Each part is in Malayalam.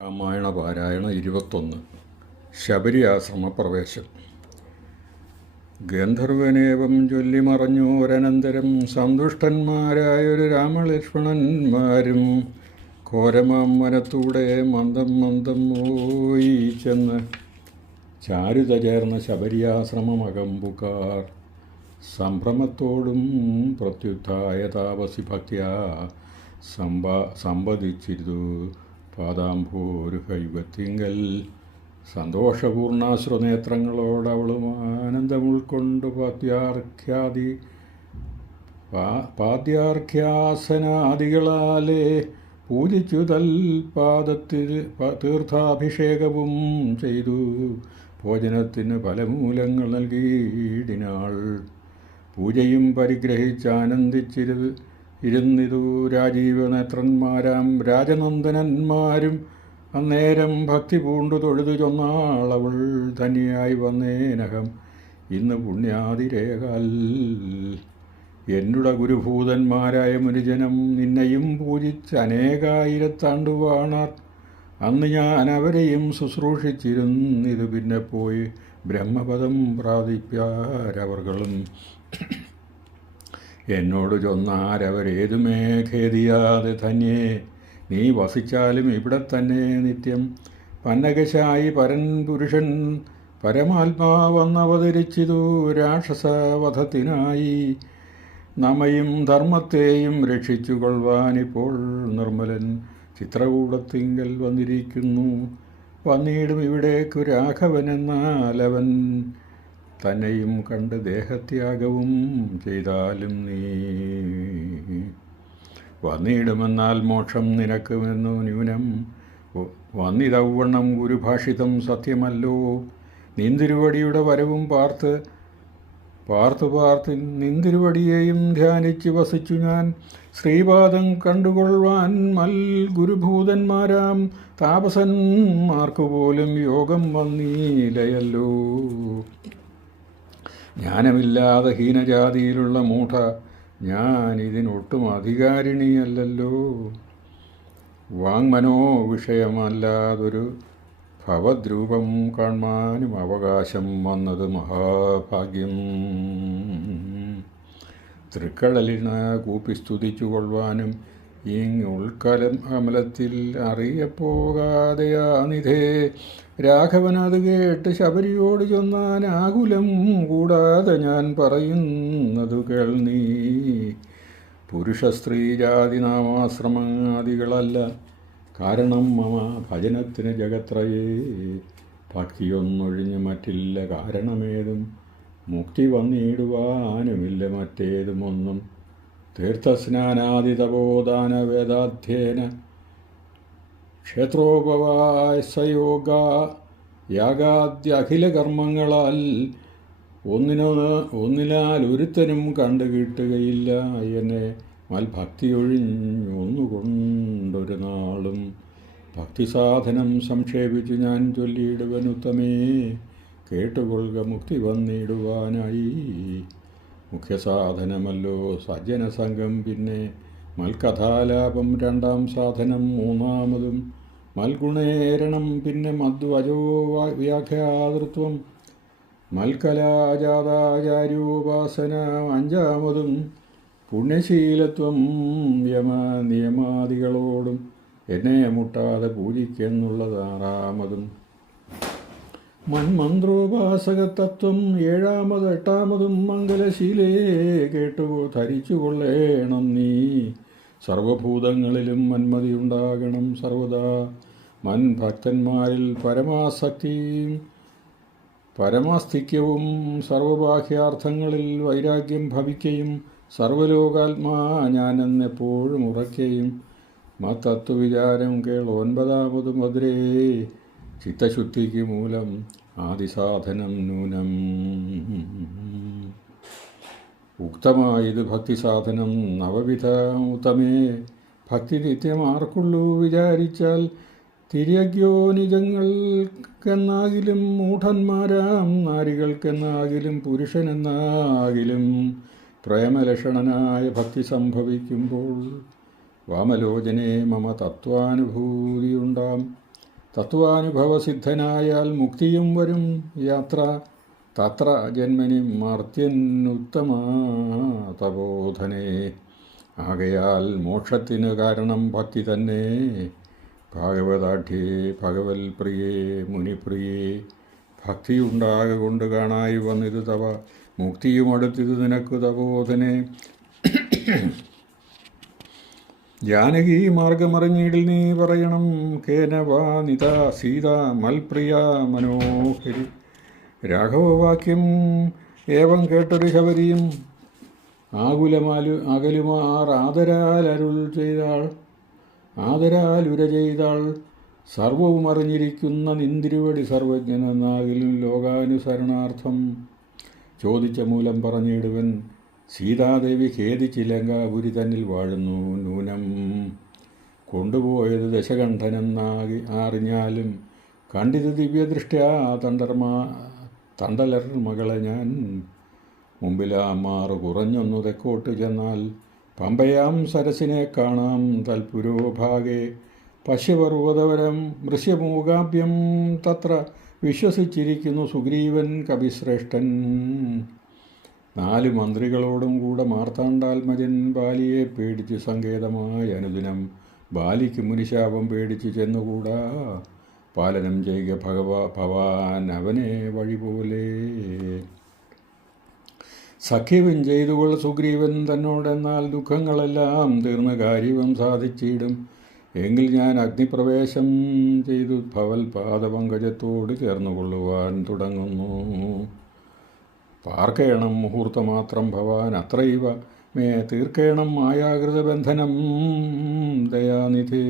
രാമായണ പാരായണ ഇരുപത്തൊന്ന്. ശബരിയാശ്രമപ്രവേശം ഗന്ധർവനേവം ചൊല്ലിമറഞ്ഞോരനന്തരം സന്തുഷ്ടന്മാരായൊരു രാമലക്ഷ്മണന്മാരും ഘോരമാം വനത്തൂടെ മന്ദം മന്ദം പോയി ചെന്ന് ചാരുത ചേർന്ന ശബരിയാശ്രമമകമ്പുക്കാർ സംഭ്രമത്തോടും പ്രത്യുദ്ധായ താപസി ഭക്തിയാ സമ്പ സമ്പദിച്ചിരുതു പാദാംഭൂരു കൈവത്തിങ്കൽ സന്തോഷപൂർണാശ്രുനേത്രങ്ങളോടവളും ആനന്ദം ഉൾക്കൊണ്ട് പാദ്യാർഖ്യാദി പാദ്യാർഖ്യാസനാദികളാലെ പൂജിച്ചു തൽപാദത്തിൽ തീർത്ഥാഭിഷേകവും ചെയ്തു. ഭോജനത്തിന് ഫലമൂലങ്ങൾ നൽകിയിടിനാൾ പൂജയും പരിഗ്രഹിച്ച് ആനന്ദിച്ചിരു ഇരുന്നിതു രാജീവനേത്രന്മാരാം രാജനന്ദനന്മാരും അന്നേരം ഭക്തി പൂണ്ടു തൊഴുതു ചൊന്നാളവൾ തനിയായി വന്നേനകം ഇന്ന് പുണ്യാതിരേകാൽ. എന്നുടെ ഗുരുഭൂതന്മാരായ മുനിജനം നിന്നെയും പൂജിച്ച് അനേകായിരത്താണ്ടുവാണാർ. അന്ന് ഞാൻ അവരെയും ശുശ്രൂഷിച്ചിരുന്നിത് പിന്നെ പോയി ബ്രഹ്മപദം പ്രാപിപ്പാരവർകളും എന്നോട് ചൊന്നാരവരേതു മേഖേദിയാതെ തന്നെ. നീ വസിച്ചാലും ഇവിടെ തന്നെ നിത്യം. പന്നകശായി പരൻ പുരുഷൻ പരമാത്മാവന്നവതരിച്ചിതു രാക്ഷസവധത്തിനായി. നമ്മയും ധർമ്മത്തെയും രക്ഷിച്ചു കൊള്ളുവാനിപ്പോൾ നിർമ്മലൻ ചിത്രകൂടത്തിങ്കൽ വന്നിരിക്കുന്നു. വന്നിടും ഇവിടേക്കു രാഘവനെന്നാൽ അവൻ. തന്നെയും കണ്ട് ദേഹത്യാഗവും ചെയ്താലും നീ. വന്നിടുമെന്നാൽ മോക്ഷം നിനക്കുമെന്നു ന്യൂനം. വന്നിതവണ്ണം ഗുരുഭാഷിതം സത്യമല്ലോ. നീന്തിരുവടിയുടെ വരവും പാർത്ത് പാർത്തു പാർത്ത് നിന്തിരുവടിയെയും ധ്യാനിച്ച് വസിച്ചു ഞാൻ. ശ്രീപാദം കണ്ടുകൊള്ളുവാൻ മൽ ഗുരുഭൂതന്മാരാം താപസന്മാർക്കുപോലും യോഗം വന്നീലയല്ലോ. ജ്ഞാനമില്ലാതെ ഹീനജാതിയിലുള്ള മൂഢ ഞാൻ ഇതിനൊട്ടും അധികാരിണിയല്ലല്ലോ. വാങ്മനോ വിഷയമല്ലാതൊരു ഭവദ്രൂപം കാണാനും അവകാശം വന്നത് മഹാഭാഗ്യം. തൃക്കടലിന് കൂപ്പി സ്തുതിച്ചു കൊള്ളുവാനും ഇങ് ഉൾക്കലം അമലത്തിൽ അറിയപ്പോകാതെയാ നിധേ. രാഘവൻ അത് കേട്ട് ശബരിയോട് ചൊന്നാൻ ആകുലം കൂടാതെ ഞാൻ പറയുന്നതു കേൾ നീ. പുരുഷ സ്ത്രീ ജാതി നാമാശ്രമാദികളല്ല. കാരണം മമ ഭജനത്തിന് ജഗത്രയേ. ഭക്തിയൊന്നൊഴിഞ്ഞ് മറ്റില്ല കാരണമേതും. മുക്തി വന്നിടുവാനുമില്ല മറ്റേതുമൊന്നും. തീർത്ഥസ്നാനാദി തപോദാന വേദാധ്യേന ക്ഷേത്രോപവാസയോഗ യാഗാദ്യ അഖില കർമ്മങ്ങളാൽ ഒന്നിനോ ഒന്നിനാൽ ഒരുത്തനും കണ്ടു കിട്ടുകയില്ല എന്നെ മൽഭക്തിയൊഴിഞ്ഞൊന്നുകൊണ്ടൊരു നാളും ഭക്തിസാധനം സംക്ഷേപിച്ചു ഞാൻ ചൊല്ലിയിടുവനുത്തമേ. കേട്ടുകൊള്ളുക മുക്തി വന്നിടുവാനായി. മുഖ്യസാധനമല്ലോ സജ്ജനസംഘം പിന്നെ മൽകഥാലാപം രണ്ടാം സാധനം മൂന്നാമതും മൽഗുണേരണം പിന്നെ മധ്വജോ വാ- വ്യാഖ്യാതൃത്വം മൽക്കലാജാതാചാര്യോപാസന അഞ്ചാമതും പുണ്യശീലത്വം യമ നിയമാദികളോടും എന്നെ മുട്ടാതെ പൂജിക്കുന്നുള്ളത് ആറാമതും മന്മന്ത്രോപാസകതത്വം ഏഴാമത് എട്ടാമതും മംഗലശീലേ കേട്ടു ധരിച്ചു കൊള്ളേണം നീ. സർവഭൂതങ്ങളിലും മന്മതി ഉണ്ടാകണം സർവദാ. മൻ ഭക്തന്മാരിൽ പരമാസക്തിയും പരമാസ്തിക്യവും സർവബാഹ്യാർത്ഥങ്ങളിൽ വൈരാഗ്യം ഭവിക്കുകയും സർവലോകാത്മാ ഞാനെന്നെപ്പോഴും ഉറയ്ക്കയും മത്തത്വവിചാരം കേൾ ഒൻപതാമത് മധുരേ. ചിത്തശുദ്ധിക്ക് മൂലം ആദിസാധനം നൂനം. ഉക്തമായത് ഭക്തിസാധനം നവവിധ ഉത്തമേ. ഭക്തി നിത്യമാർക്കുള്ളൂ വിചാരിച്ചാൽ തിര്യഗ്യോ നിജങ്ങൾക്കെന്നാകിലും മൂഢന്മാരാം നാരികൾക്കെന്നാകിലും പുരുഷനെന്നാകിലും പ്രേമലക്ഷണനായ ഭക്തി സംഭവിക്കുമ്പോൾ വാമലോചനെ മമ തത്വാനുഭൂതിയുണ്ടാം. തത്വാനുഭവസിദ്ധനായാൽ മുക്തിയും വരും. യാത്ര. തത്ര ജന്മനി മർത്യനുത്തമ തപോധനെ ആകയാൽ മോക്ഷത്തിന് കാരണം ഭക്തി തന്നെ. ഭാഗവതാഠ്യേ ഭഗവൽ പ്രിയേ മുനിപ്രിയേ ഭക്തിയുണ്ടാകൊണ്ട് കാണായി വന്നിത് തവ മുക്തിയും അടുത്തിത് നിനക്ക് തപോധനെ ജാനകി മാർഗമറിഞ്ഞിടിൽ നീ പറയണം കേനവാ നിത സീത മൽപ്രിയ മനോഹരി. രാഘവവാക്യം ഏവം കേട്ടൊരു ശബരിയും ആകുലമാലു അകലുമാർ ആദരാൽ അരുൾ ചെയ്താൾ ആദരാൽ ഉര ചെയ്താൾ. സർവവും അറിഞ്ഞിരിക്കുന്ന നിന്തിരുവടി സർവജ്ഞനെന്നാകിലും ലോകാനുസരണാർത്ഥം ചോദിച്ച മൂലം പറഞ്ഞിടുവൻ. സീതാദേവി ഖേദിച്ച് പുരി തന്നിൽ വാഴുന്നു. നൂനം കൊണ്ടുപോയത് ദശകണ്ഠനെന്നാകി അറിഞ്ഞാലും കണ്ടിത് ദിവ്യദൃഷ്ട്യാ തണ്ടർമാ തണ്ടലർ മകളെ ഞാൻ മുമ്പിലാമാറ് കുറഞ്ഞൊന്നു തെക്കോട്ട് ചെന്നാൽ പമ്പയാം സരസിനെ കാണാം. തൽപുരോഭാഗെ പശ്യപർവതവരം മൃശ്യമൂകാഭ്യം തത്ര വിശ്വസിച്ചിരിക്കുന്നു സുഗ്രീവൻ കവിശ്രേഷ്ഠൻ. നാല് മന്ത്രികളോടും കൂടെ മാർത്താണ്ഡാത്മജൻ ബാലിയെ പേടിച്ച് സങ്കേതമായ അനുദിനം ബാലിക്ക് മുനിശാപം പേടിച്ച് ചെന്നുകൂടാ. പാലനം ചെയ്യുക ഭഗവ ഭവാൻ അവനെ വഴി പോലെ സഖ്യവും ചെയ്തുകൊള്ള സുഗ്രീവൻ തന്നോടെന്നാൽ ദുഃഖങ്ങളെല്ലാം തീർന്ന കാര്യവും സാധിച്ചിടും. എങ്കിൽ ഞാൻ അഗ്നിപ്രവേശം ചെയ്തു ഭവൽ പാദപങ്കജത്തോട് ചേർന്നുകൊള്ളുവാൻ തുടങ്ങുന്നു. പാർക്കേണം മുഹൂർത്തമാത്രം ഭവാൻ അത്രൈവ. മേ തീർക്കേണം മായാകൃതബന്ധനം ദയാനിധേ.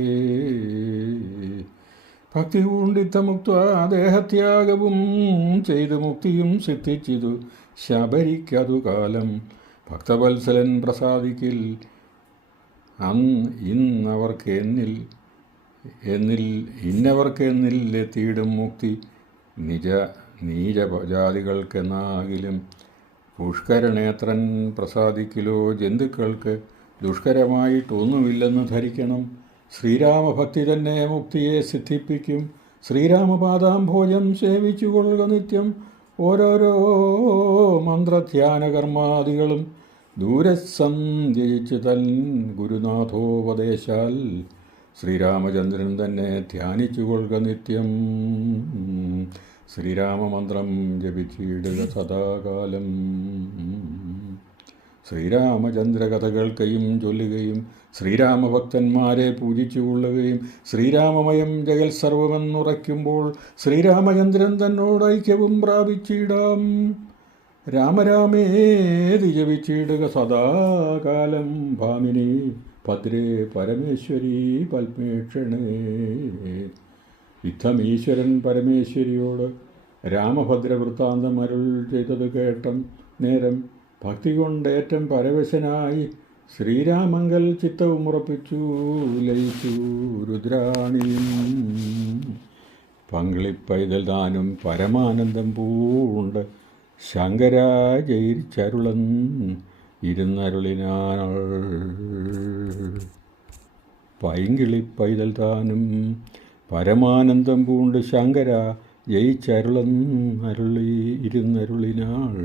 ഭക്തി ഊണ്ടിത്തമുക്ത ദേഹത്യാഗവും ചെയ്തു മുക്തിയും സിദ്ധിച്ചിതു ശബരിക്കതു കാലം. ഭക്തവത്സലൻ പ്രസാദിക്കിൽ അന്ന് ഇന്നവർക്ക് എന്നിൽ എന്നിൽ ഇന്നവർക്ക് എന്നിൽ എത്തിയിടും മുക്തി. നിജ നീചജാതികൾക്കെന്നാകിലും പുഷ്കരനേത്രൻ പ്രസാദിക്കിലോ ജന്തുക്കൾക്ക് ദുഷ്കരമായിട്ടൊന്നുമില്ലെന്ന് ധരിക്കണം. ശ്രീരാമഭക്തി തന്നെ മുക്തിയെ സിദ്ധിപ്പിക്കും. ശ്രീരാമപാദാംഭോജം സേവിച്ചുകൊള്ളുക നിത്യം. ഓരോരോ മന്ത്രധ്യാനകർമാദികളും ദൂരസന്ധ്യയിച്ച് തൻ ഗുരുനാഥോപദേശാൽ ശ്രീരാമചന്ദ്രൻ തന്നെ ധ്യാനിച്ചുകൊള്ളുക നിത്യം. ശ്രീരാമമന്ത്രം ജപിച്ചിടുക സദാകാലം. ശ്രീരാമചന്ദ്ര കഥകൾക്കയും ചൊല്ലുകയും ശ്രീരാമഭക്തന്മാരെ പൂജിച്ചുകൊള്ളുകയും ശ്രീരാമമയം ജഗൽ സർവമെന്നുറയ്ക്കുമ്പോൾ ശ്രീരാമചന്ദ്രൻ തന്നോട് ഐക്യവും പ്രാപിച്ചിടാം. രാമരാമേതി ജപിച്ചിടുക സദാകാലം. ഭാമിനി ഭദ്രേ പരമേശ്വരി പത്മേക്ഷണേ. യുദ്ധം ഈശ്വരൻ പരമേശ്വരിയോട് രാമഭദ്ര വൃത്താന്തം അരുൾ ചെയ്തത് കേട്ടം നേരം ഭക്തി കൊണ്ടേറ്റം പരവശനായി ശ്രീരാമങ്കൽ ചിത്തവും ഉറപ്പിച്ചു ലയിച്ചു രുദ്രാണിയും. പങ്കിളിപ്പൈതൽ താനും പരമാനന്ദം പൂണ്ട് ശങ്കരാ ജയിച്ചരുളൻ ഇരുന്നരുളിനാൾ. പൈങ്കിളിപ്പൈതൽ താനും പരമാനന്ദം പൂണ്ട് ശങ്കര ജയിച്ചരുളന്നരുളി ഇരുന്നരുളിനാൾ.